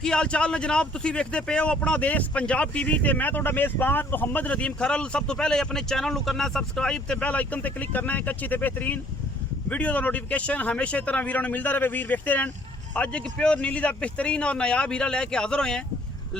ਕੀ ਹਾਲ ਚਾਲ ਨੇ ਜਨਾਬ। ਤੁਸੀਂ ਵੇਖਦੇ ਪਏ ਹੋ ਆਪਣਾ ਦੇਸ਼ ਪੰਜਾਬ ਟੀਵੀ ਤੇ ਮੈਂ ਤੁਹਾਡਾ ਮੇਜ਼ਬਾਨ ਮੁਹੰਮਦ ਨਦੀਮ ਖਰਲ। ਸਭ ਤੋਂ ਪਹਿਲੇ ਆਪਣੇ ਚੈਨਲ ਨੂੰ ਕਰਨਾ ਸਬਸਕ੍ਰਾਈਬ ਤੇ ਬੈਲ ਆਈਕਨ ਤੇ ਕਲਿੱਕ ਕਰਨਾ ਹੈ। ਇੱਕ ਅੱਛੀ ਤੇ ਬਿਹਤਰੀਨ ਵੀਡੀਓ ਦਾ ਨੋਟੀਫਿਕੇਸ਼ਨ ਹਮੇਸ਼ਾ ਤਰ੍ਹਾਂ ਵੀਰਾਂ ਨੂੰ ਮਿਲਦਾ ਰਹੇ। ਵੀਰ ਵੇਖਦੇ ਰਹਿਣ। ਅੱਜ ਇੱਕ ਪਿਓਰ ਨੀਲੀ ਦਾ ਬਿਹਤਰੀਨ ਔਰ ਨਾयाब ਹੀਰਾ ਲੈ ਕੇ ਹਾਜ਼ਰ ਹੋਏ हैं।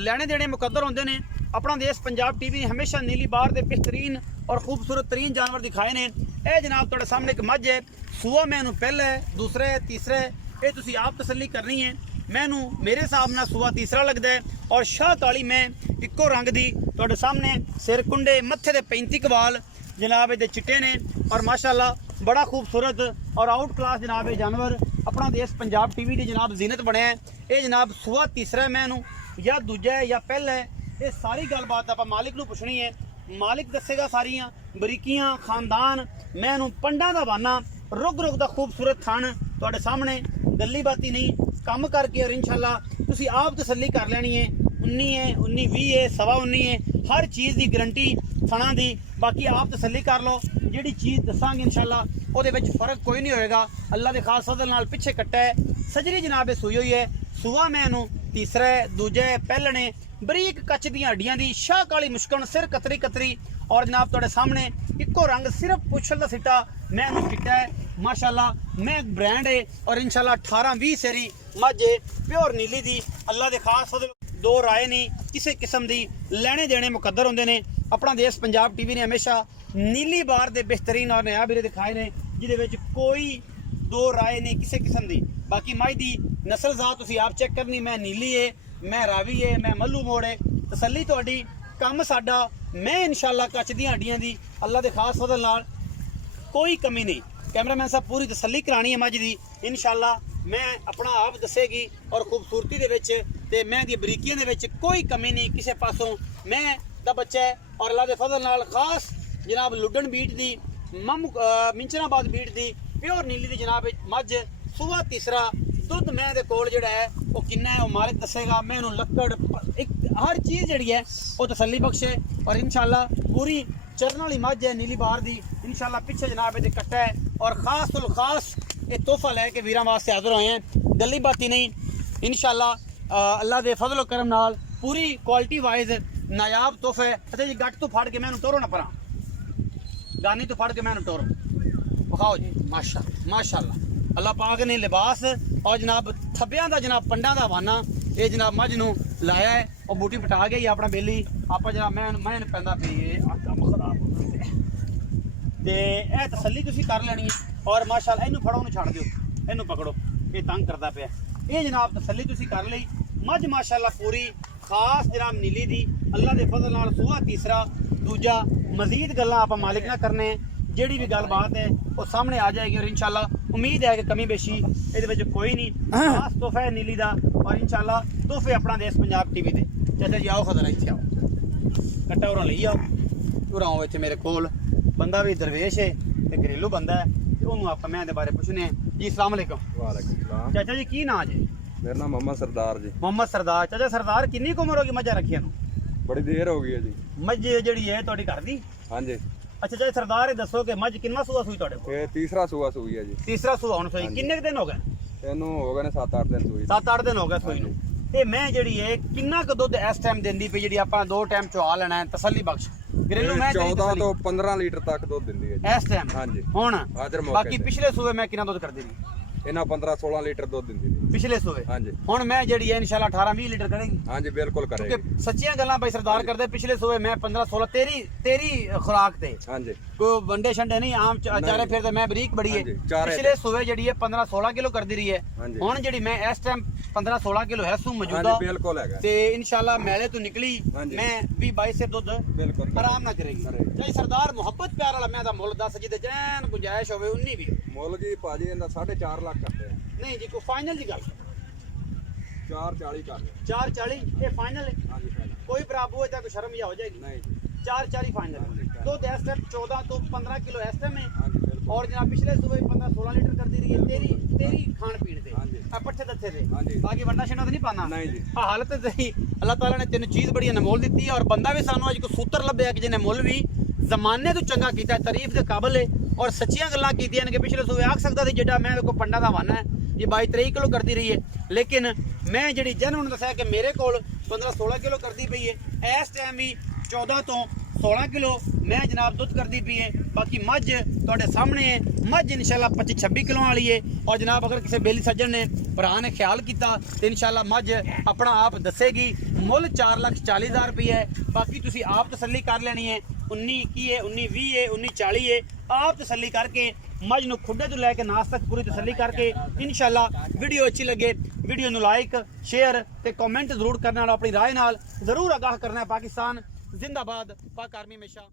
ਲੈਣੇ ਦੇਣੇ ਮੁਕੱਦਰ ਹੁੰਦੇ ਨੇ। अपना देश पंजाब टीवी ने हमेशा नीली बार के बेहतरीन और खूबसूरत तरीन जानवर दिखाए ने। यह जनाब तुहाडे सामने एक मझ है। सूआ मैनू पहला है, दूसरा है, तीसरा है। ये तुसी आप तसल्ली करनी है। मैनू मेरे हिसाब नाल सूआ तीसरा लगता है। और शाह काली मैं इक्को रंग दी तुहाडे सामने सिर कुंडे मत्थे दे 35 वाल जनाब ये चिट्टे ने और माशाअल्लाह बड़ा खूबसूरत और आउट क्लास जनाब ये जानवर अपना देश पंजाब टीवी की जनाब जीनत बनया है। ये जनाब सूआ तीसरा है मैनू या दूजा है या पहला है। ये सारी गलबात आप मालिक नूं पुछनी है। मालिक दसेगा सारियां बरीकियां खानदान। मैं पंडा दा वाना रुग रुग दा खूबसूरत थान तुहाडे सामने गल्ली बाती नहीं कम करके और इंशाल्लाह तुसी आप तसल्ली कर लेनी है। 19 है 19 20 है 19.25 है हर चीज़ की गारंटी थाना दी। बाकी आप तसल्ली कर लो जिहड़ी चीज़ दसांगे इंशाल्लाह उहदे विच फर्क कोई नहीं होएगा। अल्लाह दे खास फज़ल नाल पिछे कट्टा है सजरी जनाब सूई हुई है। सूआ मैनू तीसरा है दूजा है पहले ने बरीक कच दी हड्डियां दी शाह काली मुश्कन सिर कतरी कतरी और जनाब तुहाडे सामने इक्को रंग सिर्फ पुछल दा सिट्टा मैनू चिट्टा है माशाअल्लाह। मैं ब्रांड है और इंशाल्लाह 18-20 सेरी मझ प्योर नीली दी अल्लाह दे खास दो राय नहीं किसी किस्म दी लेने देने मुकद्दर होंदे ने। अपना देश पंजाब टीवी ने हमेशा नीली बार दे बेहतरीन और नायाब हीरे दिखाए ने जिहदे विच कोई दो राय नहीं किसी किस्म दी। बाकी मझ दी नस्ल जात तुसीं आप चेक करनी। मैं नीली है मैं रावी है मैं मल्लू मोड़ है तसल्ली तुहाडी काम साडा। मैं इंशाल्लाह कच दी हड्डियां दी अल्लाह दे खास फज़ल नाल कोई कमी नहीं। कैमरामैन साहब पूरी तसल्ली करानी है मझ दी इंशाल्लाह। मैं अपना आप दसेगी और खूबसूरती दे विच ते मैं दी बरीकियां दे विच कोई कमी नहीं किसी पासों। मैं दा बच्चा है और अल्लाह दे फज़ल नाल खास जनाब लुडन बीट दी मिंचनाबाद बीट दी प्योर नीली दी जनाब मझ सूआ तीसरा दुध मैं दे कोल जिहड़ा है वो किन्ना है वो मालिक दसेगा। मैं इहनूं लक्कड़ एक हर चीज़ जिहड़ी है वो तसल्ली बख्श है और इंशाल्लाह पूरी चरण वाली मझ है नीली बार दी इंशाल्लाह। पिछे जनाब ये कट्टा है और खास तुल खास ये तोहफा लैके वीरां वास्ते हाज़र होए हैं गली बाती नहीं इंशाल्लाह। अल्लाह दे फजल करम नाल पूरी क्वालिटी वाइज नायाब तोहफे। अच्छा जी गट तो फड़ के मैं टोरो ना परा गानी तो फड़ के मैं टोरो विखाओ जी माशाअल्लाह अल्लाह पाक ने लिबास और जनाब थब्बियां दा जनाब पंडा दा वाना ये जनाब मझ नूं लाया है और बूटी पटा गई अपना बेली आप जनाब मैं पैंदा पे कम खराब ते ए तसल्ली तुसीं कर लेनी है। और माशाअल्लाह इनू फड़ो छड़ दिओ इनू पकड़ो ये तंग करता पिया ये जनाब तसल्ली तुसीं कर लई मझ माशाअल्लाह पूरी खास जनाब नीली दी अल्लाह दे फज़ल नाल सूआ तीसरा दूजा मजीद गल्लां आप मालिक ना करने जिहड़ी भी गलबात है वो सामने आ जाएगी और इंशाल्लाह उम्मीद है कि कमी बेशी ये कोई नहीं। खास तोहफा है नीली का और इंशाल्लाह तोहफे अपना देश पंजाब टीवी दे। चाचा जी आओ खजरा इत्थे आओ कट्टा उरा ली आओ उरा आओ इत्थे मेरे कोल बंदा भी दरवेश है ते घरेलू बंदा है ते ओनू आपां मैं दे बारे पुछने जी। अस्सलाम वालेकुम। वालेकुम सलाम। चाचा जी की नाम जी? मेरा नाम मोहम्मद सरदार जी। मोहम्मद सरदार। चाचा सरदार कितनी उम्र होगी मझा रखिया नू? बड़ी देर हो गई है जी। मझ जिहड़ी है तुहाडी घर दी? हाँ जी। अच्छा चाचा सरदार ये दसो कि मझ किन्ना सूआ सूई तुहाडे कोल? ये तीसरा सूआ सूई है जी। तीसरा सूआ हुण सूई किन्ने दिन हो गए? ਇਹਨੂੰ ਹੋ ਗਏ ਨੇ 7-8 ਦਿਨ ਸੂਈ। 7-8 दिन हो गए सूई नू। ਤੇ ਮੈਂ ਜਿਹੜੀ ਹੈ ਕਿੰਨਾ ਕੁ ਦੁੱਧ ਇਸ ਟਾਈਮ ਦਿੰਦੀ ਪਈ ਜਿਹੜੀ ਆਪਾਂ ਦੋ ਟਾਈਮ ਚਵਾ ਲੈਣਾ ਹੈ ਤਸੱਲੀ ਬਖਸ਼ ਘਰੇਲੂ ਮੈਂ 14 ਤੋਂ 15 ਲੀਟਰ ਤੱਕ ਦੁੱਧ ਦਿੰਦੀ ਹੈ ਜੀ ਇਸ ਟਾਈਮ? ਹਾਂਜੀ ਹੁਣ ਹਾਜ਼ਰ ਮੌਕੇ ਬਾਕੀ ਪਿਛਲੇ ਸੂਏ ਮੈਂ ਕਿੰਨਾ ਦੁੱਧ ਕਰਦੀ ਰਹੀ? ਇਹਨਾਂ 15-16 ਲੀਟਰ ਦੁੱਧ ਦਿੰਦੀ ਨੇ ਪਿਛਲੇ ਸੂਏ। ਹਾਂਜੀ ਹੁਣ ਮੈਂ ਜਿਹੜੀ ਹੈ ਇਨਸ਼ਾਅੱਲਾ 18-20 ਲੀਟਰ ਕਰੇਗੀ। ਹਾਂਜੀ ਬਿਲਕੁਲ ਕਰੇਗੀ ਕਿਉਂਕਿ ਸੱਚੀਆਂ ਗੱਲਾਂ ਭਾਈ ਸਰਦਾਰ ਕਰਦੇ ਪਿਛਲੇ ਸੂਏ ਮੈਂ 15-16 ਤੇਰੀ ਖੁਰਾਕ ਤੇ ਹਾਂਜੀ ਕੋਈ ਵੰਡੇ ਛੰਡੇ ਨਹੀਂ ਆਮ ਚਾਰੇ ਫਿਰ ਤੇ ਮੈਂ ਬਰੀਕ ਬੜੀ ਹੈ। ਪਿਛਲੇ ਸੂਏ ਜਿਹੜੀ ਹੈ 15-16 ਕਿਲੋ ਕਰਦੀ ਰਹੀ ਹੈ। ਹੁਣ ਜਿਹੜੀ ਮੈਂ ਇਸ ਟਾਈਮ 15-16 ਕਿਲੋ ਹੈ ਸੂ ਮੌਜੂਦਾ ਬਿਲਕੁਲ ਹੈਗਾ ਤੇ ਇਨਸ਼ਾਅੱਲਾ ਮੈਲੇ ਤੋਂ ਨਿਕਲੀ ਮੈਂ 20-22 ਸੇ ਦੁੱਧ ਬਿਲਕੁਲ ਆਰਾਮ ਨਾਲ ਕਰੇਗੀ। ਚਾਹੇ ਸਰਦਾਰ ਮੁਹੱਬਤ ਪਿਆਰ ਵਾਲਾ ਮੈਂ ਦਾ ਮੁੱਲ ਦੱਸ ਜਿਹਦੇ ਜੈਨ ਗੁੰਜਾਇਸ਼ ਹੋਵੇ 19 ਵੀ ਮੁੱਲ ਜੀ ਭਾਜੀ ਇਹਦਾ 4.5 ਲੱਖ ਕਰਦੇ ਆ। ਨਹੀਂ ਜੀ ਕੋਈ ਫਾਈਨਲ ਦੀ ਗੱਲ 4.40 ਕਰ 4.40 ਇਹ ਫਾਈਨਲ ਹੈ? ਹਾਂਜੀ ਫਾਈਨਲ ਕੋਈ ਬਰਾਬੂ ਹੈ ਤਾਂ ਕੋਈ ਸ਼ਰਮ ਜਾ ਹੋ ਜਾਏਗੀ? ਨਹੀਂ ਜੀ 4.40 फाइनल। तो इस टाइम 14 तो 15 किलो इस टाइम है और जनाब पिछले सुबह 15-16 लीटर कर दी रही है तेरी खान पीन से पट्ठे दत्थे से बाकी वंडा छंडा तो नहीं पाना नहीं जी। हालत सही अल्लाह ताला ने तेन चीज़ बड़ी अनमोल दी है और बंदा भी सानू अज कोई सूत्र लभ्या कि जिन्हें मुल भी जमाने तो चंगा किया तारीफ के काबिल है और सच्चियां गल्लां कीतियां कि पिछले सुबह आख सकता था जिड्डा मैं कोई पंडा का वाना है ये 22-23 किलो करती रही है, लेकिन मैं जी जैन दसा कि मेरे को 15-16 किलो करती पई है। इस टाइम भी 14 तो 16 किलो मैं जनाब दुध करती पई है। बाकी मझ तुहाडे सामने है, मझ इंशाल्लाह 25-26 किलो वाली है। और जनाब अगर किसी बेली सज्जन ने भरा ने ख्याल किया तो इंशाल्लाह मझ अपना आप दसेगी। मुल 4,40,000 रुपये है। बाकी तुसी आप तसल्ली कर लेनी है, 19-21 है, 19-20 है, 19-40 है। आप तसल्ली करके मझ नूं खुडे तो लैके नास तक पूरी तसल्ली करके इंशाल्लाह वीडियो अच्छी लगे वीडियो नूं लाइक शेयर ते कमेंट जरूर करना, अपनी राय नाल जरूर आगाह करना है। पाकिस्तान जिंदाबाद, पाक आर्मी हमेशा